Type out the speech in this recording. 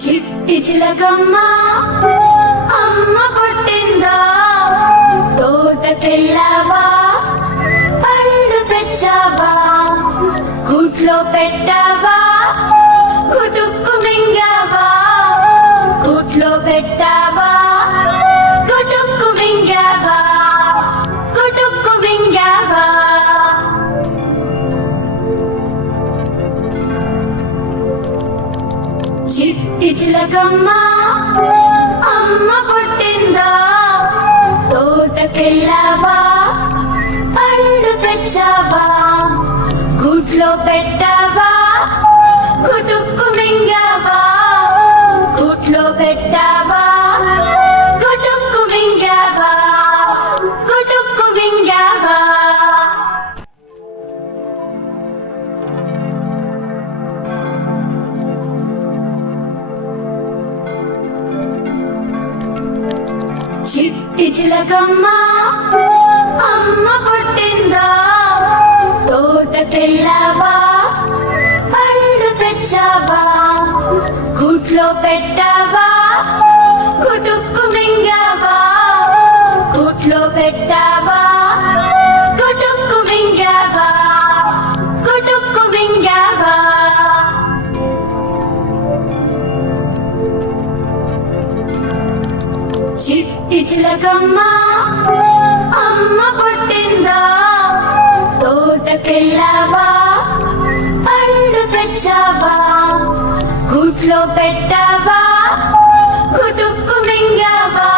చిట్టి చిలకమ్మ అమ్మ కొట్టిందా, తోటకెళ్ళావా, పండు తెచ్చావా, గుట్లో పెట్టావా, గుటుక్కు మింగావా, గుట్లో పెట్టావా, గుటుక్కు మింగావా, గుటుక్కు మింగావా. చిట్టి చిలకమ్మ అమ్మ కొట్టిందా, తోటకెళ్ళావా, పండు తెచ్చావా, గుట్లో పెట్టావా, గుటుక్కు మింగావా, గుట్లో పెట్టావా, గుటుక్కు మింగావా, గుటుక్కు మింగావా. చిట్టి చిలకమ్మ అమ్మ కొట్టిందా, తోటకెళ్ళావా, పండు తెచ్చావా, గుట్లో పెట్టావా, గుటుక్కు మింగావా, గుట్లో పెట్టావా, గుటుక్కు మింగావా, గుటుక్కు మింగావా. చిట్టి చిలకమ్మ అమ్మ కొట్టిందా, తోటకెళ్ళావా, పండు తెచ్చావా, గుట్లో పెట్టావా, గుటుక్కు మింగావా,